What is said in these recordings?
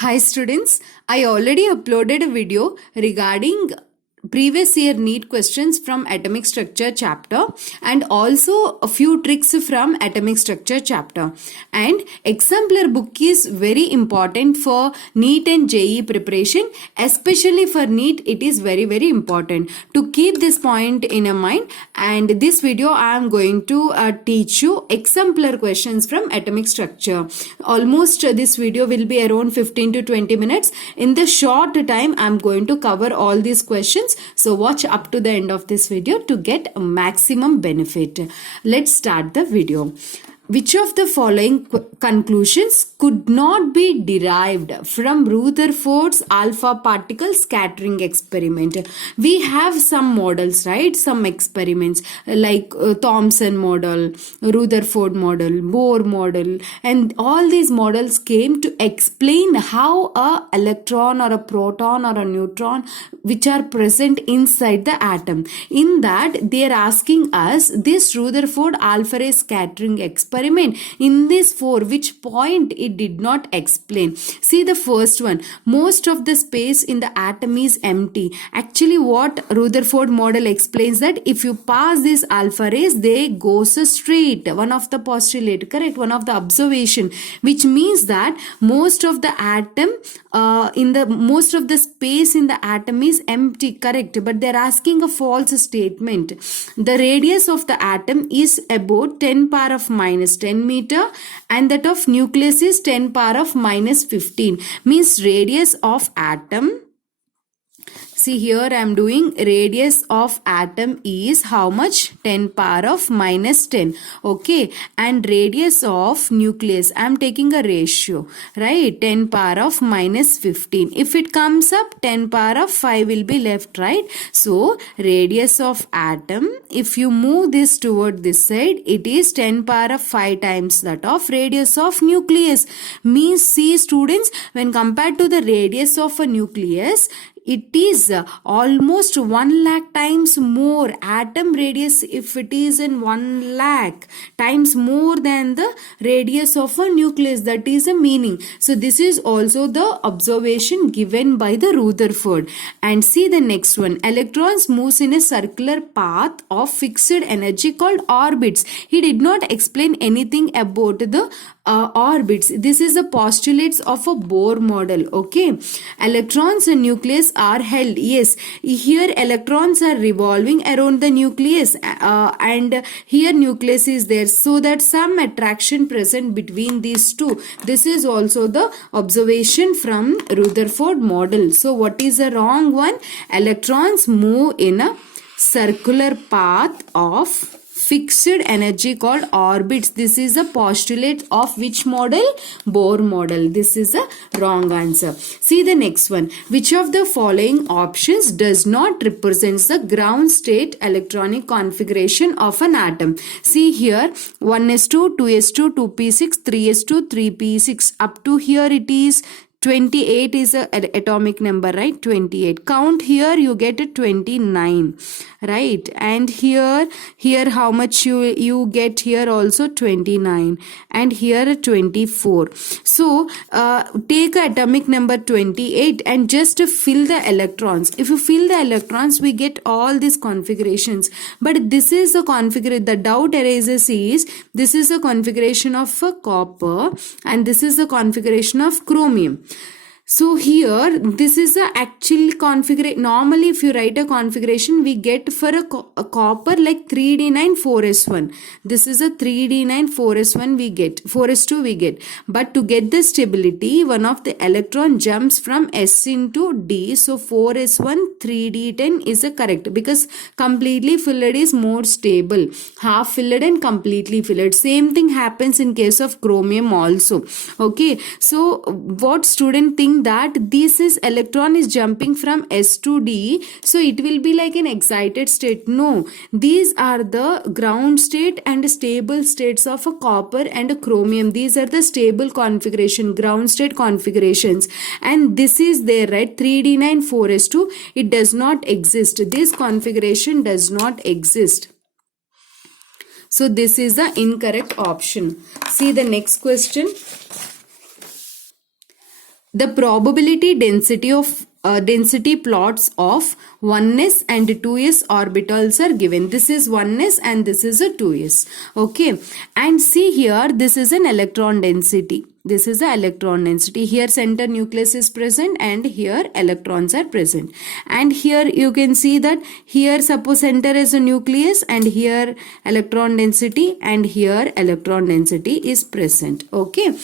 Hi students, I already uploaded a video regarding previous year NEET questions from atomic structure chapter and also a few tricks from atomic structure chapter. And exemplar book is very important for NEET and JEE preparation, especially for NEET it is very important. To keep this point in your mind, and this video I am going to teach you exemplar questions from atomic structure. Almost this video will be around 15 to 20 minutes. In the short time I am going to cover all these questions. So watch up to the end of this video to get a maximum benefit. Let's start the video. Which of the following conclusions could not be derived from Rutherford's alpha particle scattering experiment? We have some models, right? Some experiments like Thomson model, Rutherford model, Bohr model, and all these models came to explain how a electron or a proton or a neutron which are present inside the atom. In that they are asking us this Rutherford alpha ray scattering experiment. In this 4, which point it did not explain? See the first one. Most of the space in the atom is empty. Actually what Rutherford model explains that if you pass these alpha rays, they go straight. One of the postulate, correct? One of the observation, which means that most of the atom most of the space in the atom is empty, correct? But they're asking a false statement. The radius of the atom is about 10 power of minus 10 meter and that of nucleus is 10 power of minus 15. Means radius of atom, see here I am doing radius of atom is how much? 10 power of minus 10. Okay. And radius of nucleus, I am taking a ratio, right? 10 power of minus 15. If it comes up, 10 power of 5 will be left, right? So radius of atom, if you move this toward this side, it is 10 power of 5 times that of radius of nucleus. Means see students, when compared to the radius of a nucleus, it is almost 1 lakh times more. Atom radius, if it is in 1 lakh times more than the radius of a nucleus, that is a meaning. So this is also the observation given by the Rutherford. And see the next one. Electrons moves in a circular path of fixed energy called orbits. He did not explain anything about the orbits. This is the postulates of a Bohr model. Okay. Electrons and nucleus are held. Yes. Here electrons are revolving around the nucleus and here nucleus is there. So that some attraction present between these two. This is also the observation from Rutherford model. So what is the wrong one? Electrons move in a circular path of fixed energy called orbits. This is a postulate of which model? Bohr model. This is a wrong answer. See the next one. Which of the following options does not represent the ground state electronic configuration of an atom? See here 1s2, 2s2, 2p6, 3s2, 3p6. Up to here it is 28 is a atomic number, right? 28. Count here, you get a 29, right? And here how much you get here also 29 and here 24. So take atomic number 28 and just fill the electrons. If you fill the electrons, we get all these configurations. But this is the configuration, the doubt arises is, this is the configuration of copper and this is the configuration of chromium. So here this is the actual configuration. Normally if you write a configuration, we get for a copper like 3d9 4s1. This is a 3d9 4s1 we get, 4s2 we get. But to get the stability, one of the electron jumps from s into d. So 4s1 3d10 is a correct, because completely filled is more stable. Half filled and completely filled. Same thing happens in case of chromium also. Okay. So what student think that this is electron is jumping from s to d, so it will be like an excited state? No, these are the ground state and stable states of a copper and a chromium. These are the stable configuration, ground state configurations, and this is there, right? 3d9 4s2, it does not exist. This configuration does not exist. So this is the incorrect option. See the next question. The probability density plots of 1s and 2s orbitals are given. This is 1s and this is a 2s. Okay, and see here, this is an electron density. This is the electron density. Here center nucleus is present and here electrons are present. And here you can see that here suppose center is a nucleus and here electron density and here electron density is present. Okay.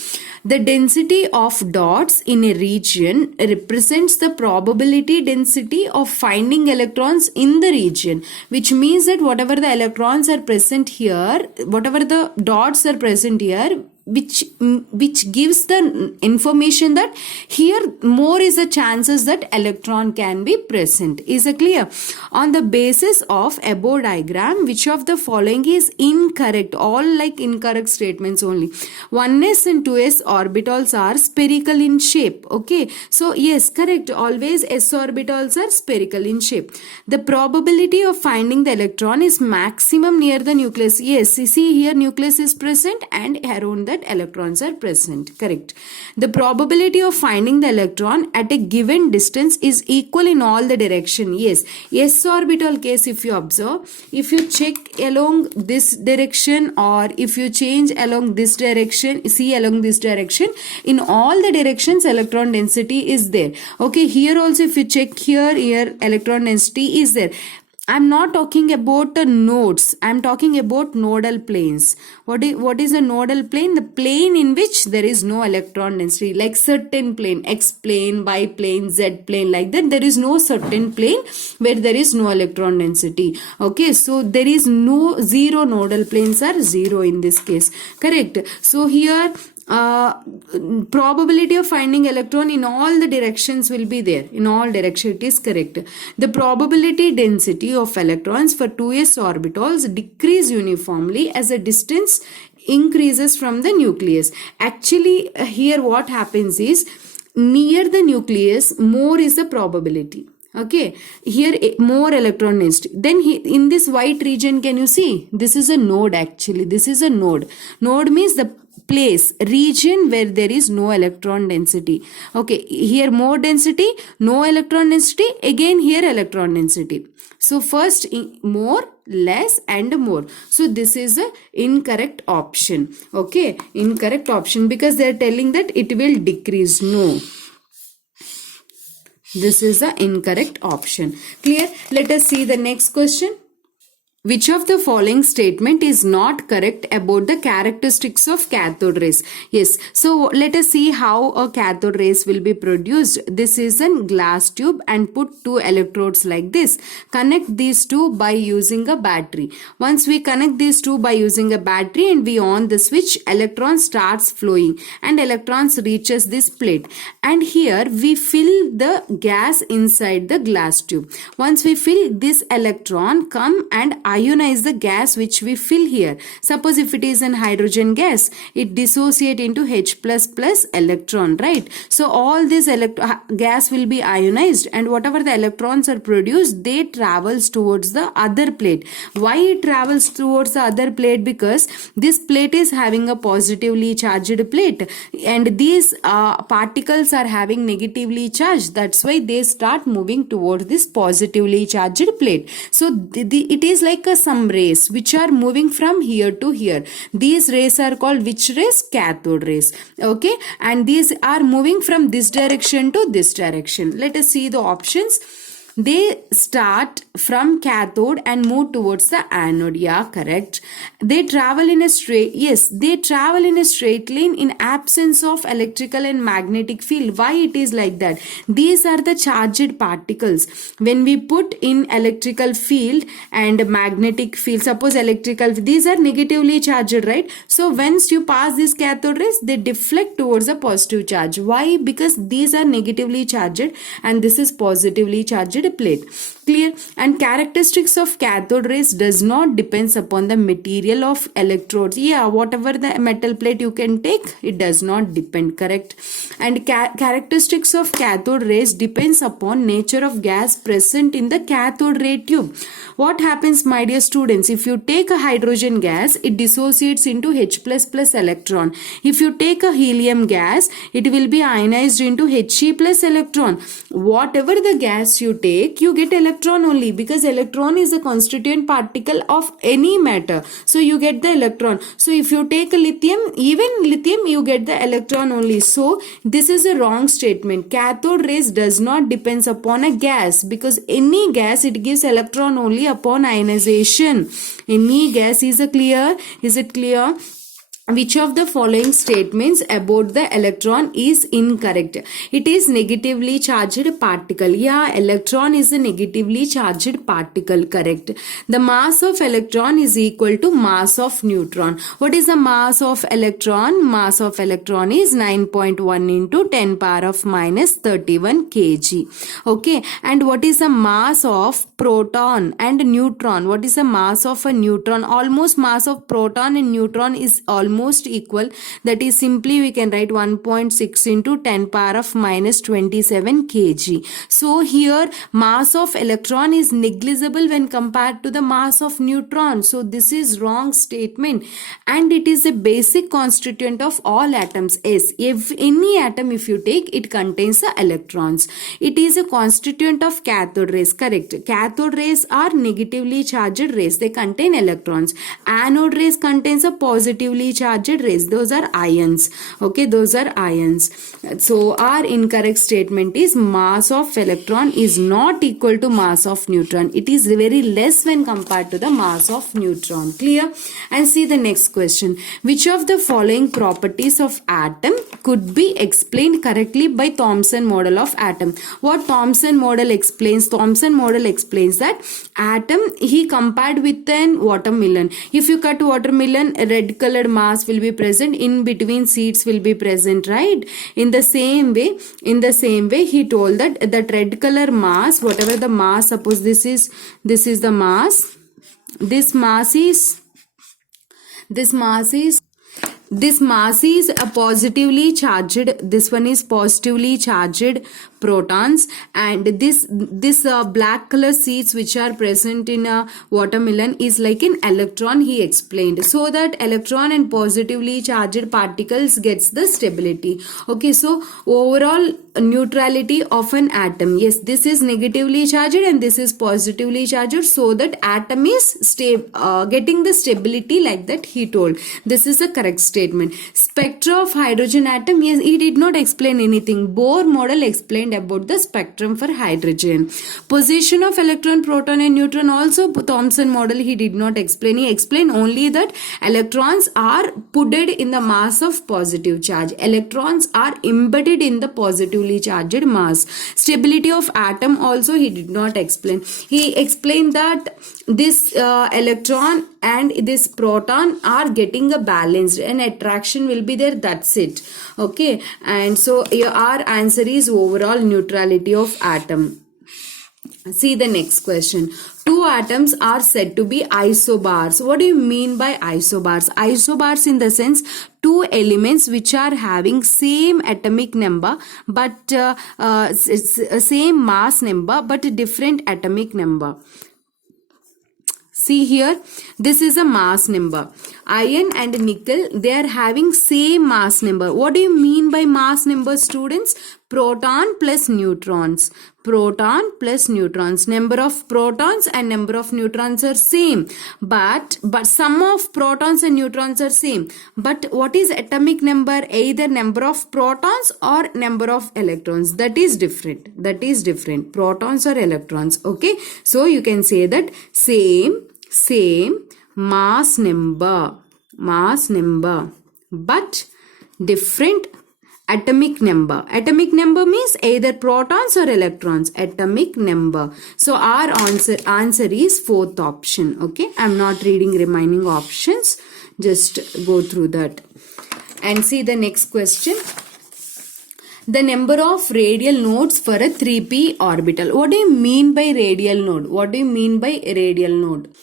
The density of dots in a region represents the probability density of finding electrons in the region, which means that whatever the electrons are present here, whatever the dots are present here, which gives the information that here more is the chances that electron can be present. Is it clear? On the basis of above diagram, which of the following is incorrect? All like incorrect statements only. 1s and 2s orbitals are spherical in shape. Okay, so yes, correct, always s orbitals are spherical in shape. The probability of finding the electron is maximum near the nucleus. Yes, you see here nucleus is present and around that electrons are present. Correct. The probability of finding the electron at a given distance is equal in all the direction. Yes, s orbital case, if you observe, if you check along this direction or if you change along this direction, see along this direction, in all the directions electron density is there. Okay, here also if you check here electron density is there. I'm not talking about the nodes. I'm talking about nodal planes. What is a nodal plane? The plane in which there is no electron density, like certain plane, X plane, Y plane, Z plane, like that. There is no certain plane where there is no electron density. Okay, so there is no zero nodal planes are zero in this case. Correct. So here probability of finding electron in all the directions will be there. In all directions it is correct. The probability density of electrons for 2s orbitals decrease uniformly as the distance increases from the nucleus. Actually here what happens is, near the nucleus more is the probability. Okay, here more electron density. Then in this white region, can you see? This is a node actually. This is a node. Node means the place, region where there is no electron density. Okay, here more density, no electron density, again here electron density. So first more, less and more. So this is a incorrect option. Okay, incorrect option because they are telling that it will decrease. No. This is the incorrect option. Clear? Let us see the next question. Which of the following statement is not correct about the characteristics of cathode rays? Yes, so let us see how a cathode rays will be produced. This is a glass tube and put two electrodes like this. Connect these two by using a battery. Once we connect these two by using a battery and we on the switch, electron starts flowing and electrons reaches this plate. And here we fill the gas inside the glass tube. Once we fill, this electron come and ionize the gas which we fill here. Suppose if it is an hydrogen gas, it dissociate into H++ electron, right? So all this gas will be ionized and whatever the electrons are produced, they travels towards the other plate. Why it travels towards the other plate? Because this plate is having a positively charged plate and these particles are having negatively charged. That's why they start moving towards this positively charged plate. So it is like some rays which are moving from here to here. These rays are called which rays? Cathode rays. Okay, and these are moving from this direction to this direction. Let us see the options. They start from cathode and move towards the anode. Yeah, correct. They travel in a straight, yes, they travel in a straight line in absence of electrical and magnetic field. Why it is like that? These are the charged particles. When we put in electrical field and magnetic field, suppose electrical, these are negatively charged, right? So once you pass these cathode rays, they deflect towards a positive charge. Why? Because these are negatively charged and this is positively charged plate. Clear? And characteristics of cathode rays does not depends upon the material of electrodes. Yeah, whatever the metal plate you can take, it does not depend. Correct? And characteristics of cathode rays depends upon nature of gas present in the cathode ray tube. What happens, my dear students? If you take a hydrogen gas, it dissociates into H++ electron. If you take a helium gas, it will be ionized into He+ electron. Whatever the gas you take, you get electron only, because electron is a constituent particle of any matter. So you get the electron. So if you take a lithium, even lithium, you get the electron only. So this is a wrong statement. Cathode rays does not depends upon a gas, because any gas, it gives electron only upon ionization. Any gas is it clear? Which of the following statements about the electron is incorrect? It is negatively charged particle. Yeah, electron is a negatively charged particle. Correct. The mass of electron is equal to mass of neutron. What is the mass of electron? Mass of electron is 9.1 into 10 power of minus 31 kg. Okay. And what is the mass of proton and neutron? What is the mass of a neutron? Almost mass of proton and neutron is almost equal. That is, simply we can write 1.6 into 10 power of minus 27 kg. So here mass of electron is negligible when compared to the mass of neutron. So this is wrong statement, and it is a basic constituent of all atoms. Yes, if any atom if you take, it contains the electrons. It is a constituent of cathode rays. Correct. Cathode rays are negatively charged rays. They contain electrons. Anode rays contains a positively charged rays. Those are ions. Okay, those are ions. So our incorrect statement is mass of electron is not equal to mass of neutron. It is very less when compared to the mass of neutron. Clear? And see the next question. Which of the following properties of atom could be explained correctly by Thomson model of atom? What Thomson model explains? Thomson model explains that atom he compared with an watermelon. If you cut watermelon, red colored mass will be present, in between seeds will be present, right? In the same way he told that red color mass, whatever the mass, suppose this is the mass, this mass is a positively charged, this one is positively charged protons, and this black color seeds which are present in a watermelon is like an electron, he explained. So that electron and positively charged particles gets the stability. Okay, so overall neutrality of an atom. Yes, this is negatively charged and this is positively charged, so that atom is getting the stability like that, he told. This is a correct statement. Spectra of hydrogen atom. Yes, he did not explain anything. Bohr model explained about the spectrum for hydrogen. Position of electron, proton and neutron, also Thomson model he did not explain. He explained only that electrons are put in the mass of positive charge. Electrons are embedded in the positively charged mass. Stability of atom also he did not explain. He explained that this electron and this proton are getting a balanced, and attraction will be there, that's it. Okay, and so our answer is overall neutrality of atom. See the next question. Two atoms are said to be isobars. What do you mean by isobars? Isobars in the sense two elements which are having same atomic number but same mass number but different atomic number. See here, this is a mass number. Iron and nickel, they are having same mass number. What do you mean by mass number, students? Proton plus neutrons. Proton plus neutrons. Number of protons and number of neutrons are same. But sum of protons and neutrons are same. But what is atomic number? Either number of protons or number of electrons. That is different. That is different. Protons or electrons. Okay. So you can say that same mass number, but different atomic number. Atomic number means either protons or electrons. Atomic number. So our answer is fourth option. Okay, I'm not reading remaining options. Just go through that and see the next question. The number of radial nodes for a 3p orbital. What do you mean by radial node? What do you mean by radial node?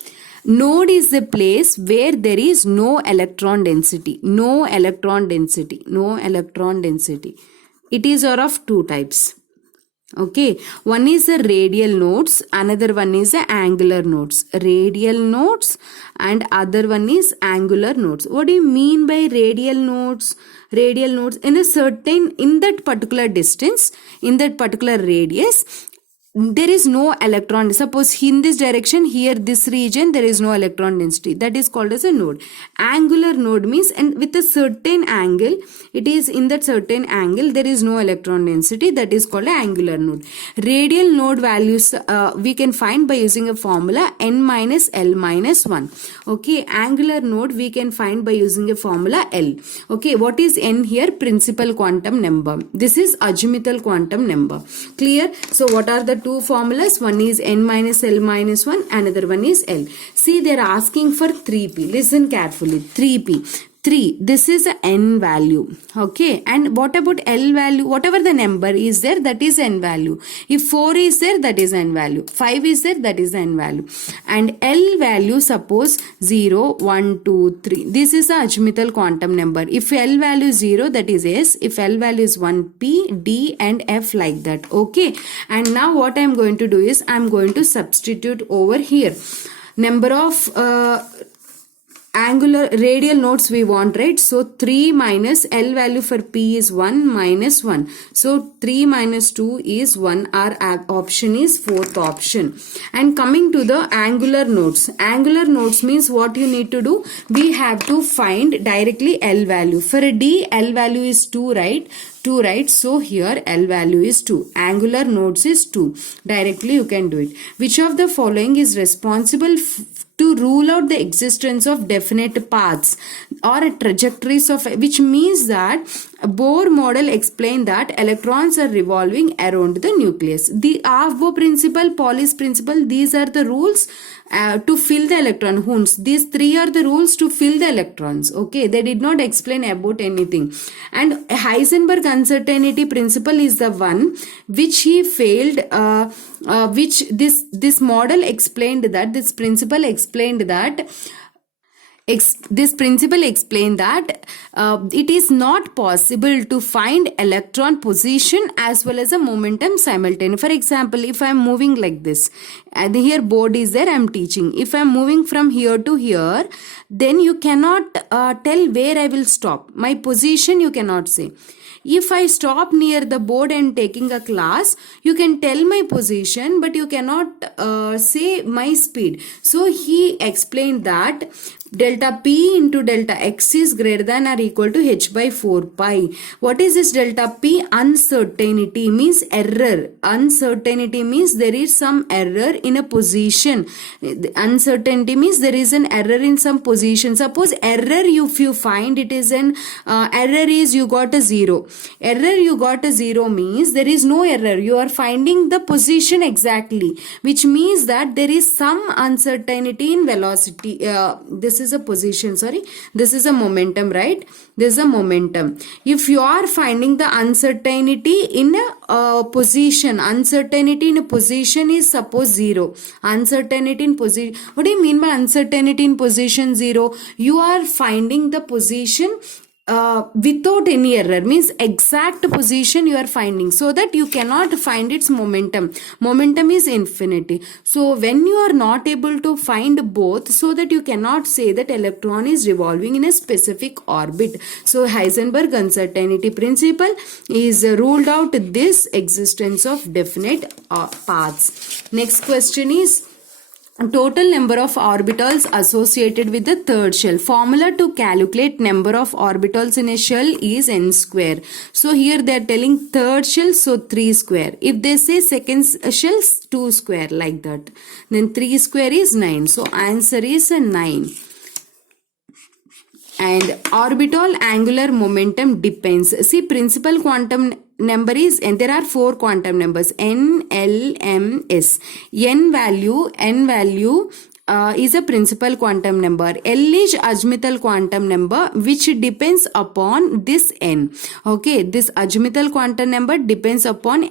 Node is a place where there is no electron density. No electron density. No electron density. It is of two types. Okay, one is the radial nodes, another one is the angular nodes. Radial nodes and other one is angular nodes. What do you mean by radial nodes? Radial nodes in that particular distance, in that particular radius, there is no electron. Suppose in this direction, here this region, there is no electron density. That is called as a node. Angular node means, and with a certain angle, it is in that certain angle, there is no electron density. That is called an angular node. Radial node values we can find by using a formula n minus L minus 1. Okay, angular node we can find by using a formula L. Okay, what is n here? Principal quantum number. This is azimuthal quantum number. Clear? So what are the two formulas? One is n minus L minus 1, another one is L. See, they are asking for 3p. Listen carefully. 3p. 3. This is a n value. Okay. And what about L value? Whatever the number is there, that is n value. If 4 is there, that is n value. 5 is there, that is n value. And L value, suppose 0, 1, 2, 3. This is the azimuthal quantum number. If L value is 0, that is S. If L value is 1, P, D and F, like that. Okay. And now what I am going to do is, I am going to substitute over here. Number of angular radial nodes we want, right? So 3 minus L value for P is 1 minus 1. So 3 minus 2 is 1. Our option is fourth option. And coming to the angular nodes. Angular nodes means what you need to do? We have to find directly L value. For D, L value is 2, right? 2, right? So here L value is 2. Angular nodes is 2. Directly you can do it. Which of the following is responsible to rule out the existence of definite paths or trajectories of, which means that Bohr model explained that electrons are revolving around the nucleus. The Aufbau principle, Pauli's principle, these are the rules to fill the electron holes. These three are the rules to fill the electrons. Okay, they did not explain about anything. And Heisenberg uncertainty principle is the one which he failed, which this model explained that, this principle explained that this principle explained that it is not possible to find electron position as well as a momentum simultaneously. For example, if I am moving like this, and here board is there, I am teaching. If I am moving from here to here, then you cannot tell where I will stop. My position you cannot say. If I stop near the board and taking a class, you can tell my position, but you cannot say my speed. So he explained that delta P into delta X is greater than or equal to H by 4 pi. What is this delta P? Uncertainty means error. Uncertainty means there is some error in a position. Uncertainty means there is an error in some position. Suppose error, if you find it is an error is you got a 0. Error you got a 0 means there is no error. You are finding the position exactly, which means that there is some uncertainty in velocity. This is a position, sorry. This is a momentum, right? This is a momentum. If you are finding the uncertainty in a position, uncertainty in a position is suppose 0. Uncertainty in position. What do you mean by uncertainty in position 0? You are finding the position without any error, means exact position you are finding, so that you cannot find its momentum. Momentum is infinity. So when you are not able to find both, so that you cannot say that electron is revolving in a specific orbit. So Heisenberg uncertainty principle is ruled out this existence of definite paths. Next question is total number of orbitals associated with the third shell. Formula to calculate number of orbitals in a shell is n square. So here they are telling third shell, so 3 square. If they say second shell, 2 square, like that. Then 3 square is 9. So answer is 9. And orbital angular momentum depends. See, principal quantum number is, and there are 4 quantum numbers, n, l, m, s. N value is a principal quantum number. L is azimuthal quantum number which depends upon this n. Okay, this azimuthal quantum number depends upon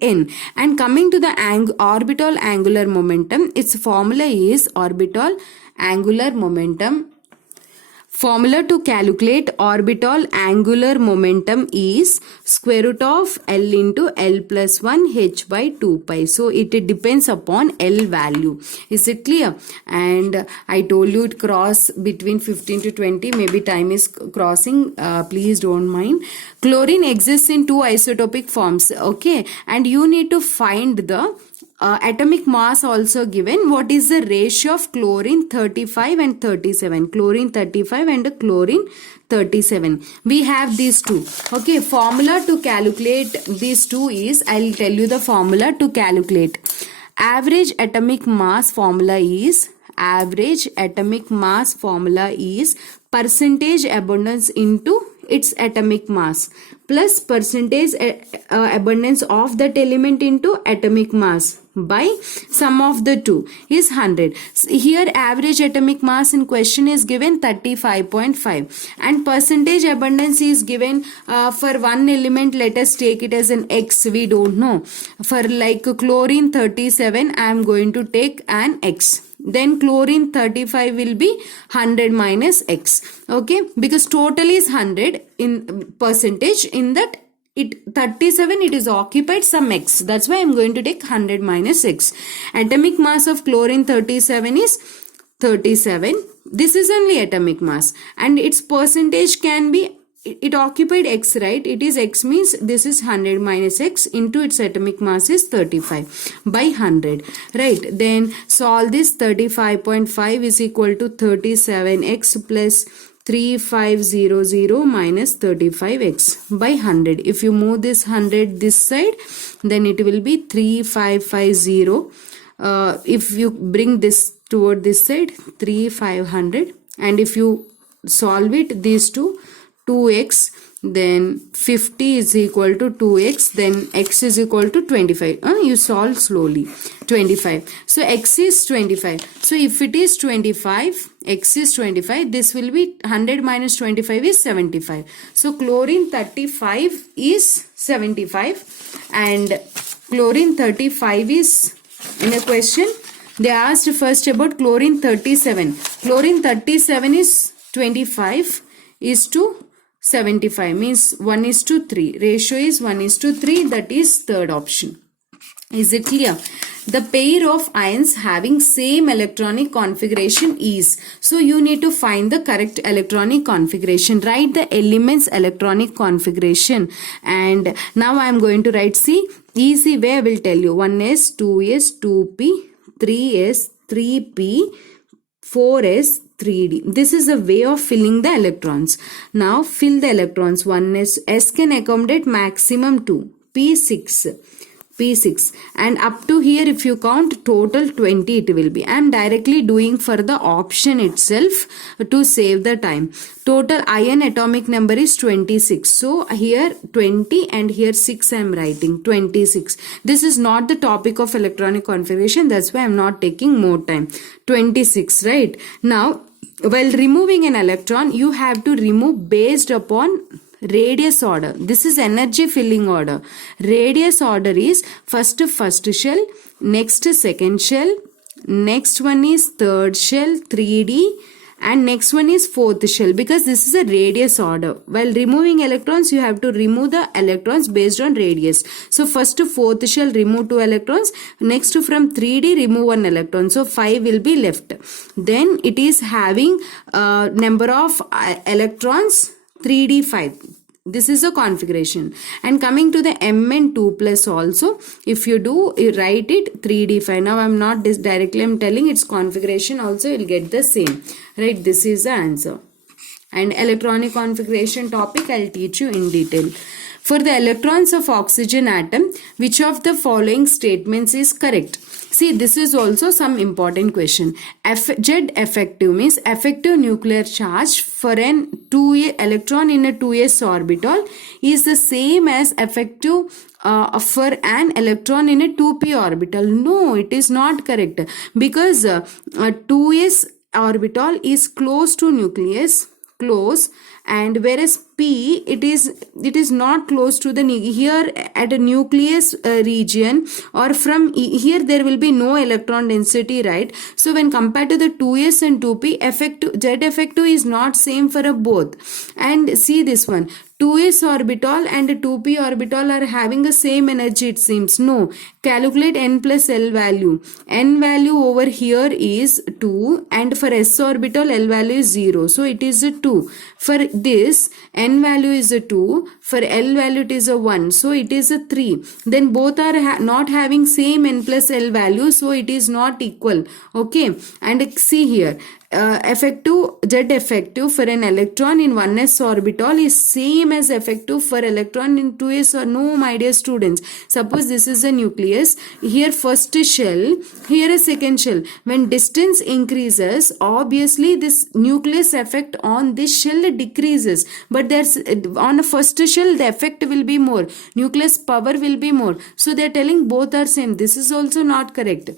n. And coming to the orbital angular momentum, its formula is orbital angular momentum. Formula to calculate orbital angular momentum is square root of L into L plus 1 h by 2 pi. So it depends upon L value. Is it clear? And I told you it cross between 15 to 20. Maybe time is crossing. Please don't mind. Chlorine exists in two isotopic forms. Okay. And you need to find the atomic mass also given. What is the ratio of chlorine 35 and 37? Chlorine 35 and chlorine 37. We have these two. Okay, formula to calculate these two is, I'll tell you the formula to calculate. Average atomic mass formula is percentage abundance into its atomic mass plus percentage abundance of that element into atomic mass by sum of the two is 100. Here average atomic mass in question is given 35.5 and percentage abundance is given for one element. Let us take it as an X. We don't know. For like chlorine 37, I am going to take an X. Then chlorine 35 will be 100 minus X. Okay, because total is 100 in percentage. In that, it 37 it is occupied some X. That's why I am going to take 100 minus X. Atomic mass of chlorine 37 is 37. This is only atomic mass and its percentage can be, it occupied X, right? It is X means this is 100 minus X into its atomic mass is 35 by 100, right? Then solve this. 35.5 is equal to 37X plus 3500 minus 35X by 100. If you move this 100 this side, then it will be 3550. If you bring this toward this side, 3500, and if you solve it, these two, 2x, then 50 is equal to 2x, then x is equal to 25. You solve slowly. 25. So x is 25. So if it is 25, x is 25, this will be 100 minus 25 is 75. So chlorine 35 is 75 and chlorine 35 is in a question. They asked first about chlorine 37. Chlorine 37 is 25 is to 75 means 1 is to 3. Ratio is 1 is to 3. That is third option. Is it clear? The pair of ions having same electronic configuration is. So you need to find the correct electronic configuration. Write the elements electronic configuration. And now I am going to write, see, easy way I will tell you. 1s, 2s, 2p, 3s, 3p, 4s, 3d. This is a way of filling the electrons. Now fill the electrons. 1s, s can accommodate maximum 2, p6, and up to here if you count total 20 it will be. I am directly doing for the option itself to save the time. Total ion atomic number is 26. So here 20 and here 6 I am writing 26. This is not the topic of electronic configuration. That's why I am not taking more time. 26, right? Now while removing an electron, you have to remove based upon radius order. This is energy filling order. Radius order is first shell, next second shell, next one is third shell, 3D, and next one is fourth shell, because this is a radius order. While removing electrons, you have to remove the electrons based on radius. So first fourth shell, remove 2 electrons. Next from 3D, remove 1 electron. So 5 will be left. Then it is having number of electrons 3D 5. This is a configuration. And coming to the Mn2 plus also, if you do, you write it 3d5. Now I am not directly, I am telling its configuration also, you will get the same. Right, this is the answer. And electronic configuration topic I will teach you in detail. For the electrons of oxygen atom, which of the following statements is correct? See, this is also some important question. Z effective means effective nuclear charge for an 2a electron in a 2s orbital is the same as effective for an electron in a 2p orbital. No, it is not correct, because 2s orbital is close to nucleus, close, and whereas p it is not close to the here at a nucleus region, or from here there will be no electron density, right? So when compared to the 2s and 2p, effective z effective is not same for a both. And see this one, 2s orbital and 2p orbital are having the same energy, it seems. No, calculate n plus l value. N value over here is 2, and for s orbital l value is 0, so it is a 2. For this n value is a 2, for l value it is a 1, so it is a 3. Then both are not having same n plus l value, so it is not equal. Okay, and see here, effective z effective for an electron in 1s orbital is same as effective for electron in 2s, or no, my dear students. Suppose this is a nucleus, here first shell, here a second shell. When distance increases, obviously this nucleus effect on this shell decreases, but there's on a first shell the effect will be more, nucleus power will be more, so they're telling both are same. This is also not correct.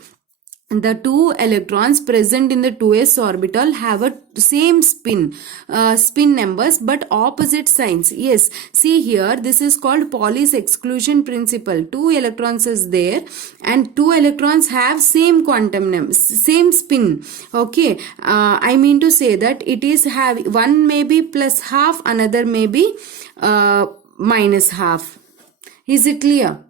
The two electrons present in the 2s orbital have a same spin numbers but opposite signs. Yes, see here, this is called Pauli's exclusion principle. Two electrons is there and two electrons have same quantum numbers, same spin. Okay, I mean to say that it is have one may be plus half, another may be minus half. Is it clear?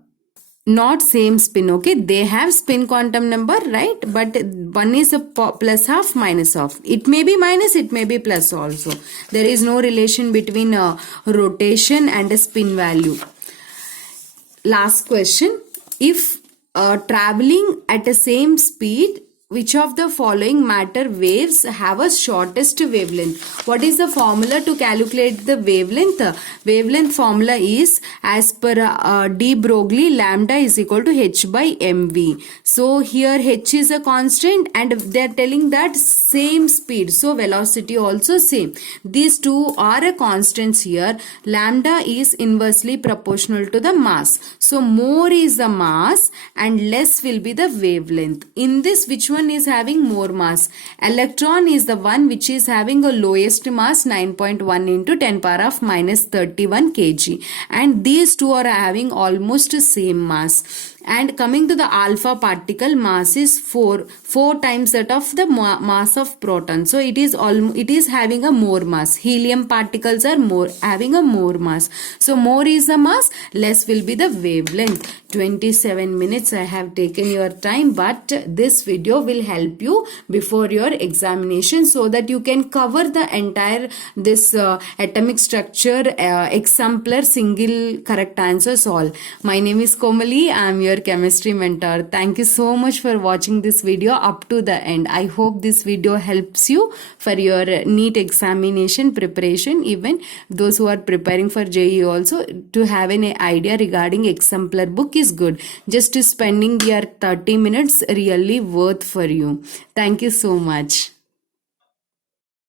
Not same spin. Okay, they have spin quantum number, right? But one is a plus half, minus half. It may be minus, it may be plus also. There is no relation between rotation and a spin value. Last question. If traveling at the same speed, which of the following matter waves have a shortest wavelength? What is the formula to calculate the wavelength? Wavelength formula is as per de Broglie, lambda is equal to h by mv. So here h is a constant and they are telling that same speed, so velocity also same. These two are a constants here. Lambda is inversely proportional to the mass. So more is the mass and less will be the wavelength. In this, which one is having more mass? Electron is the one which is having a lowest mass, 9.1 into 10 power of minus 31 kg, and these two are having almost same mass. And coming to the alpha particle, mass is 4 times that of the mass of proton. So it is having a more mass. Helium particles are having a more mass. So more is the mass, less will be the wavelength. 27 minutes I have taken your time, but this video will help you before your examination so that you can cover the entire this atomic structure exemplar single correct answers all. My name is Komali. I am your chemistry mentor. Thank you so much for watching this video up to the end. I hope this video helps you for your NEET examination preparation, even those who are preparing for JEE also, to have an idea regarding exemplar book is good. Just spending your 30 minutes really worth for you. Thank you so much.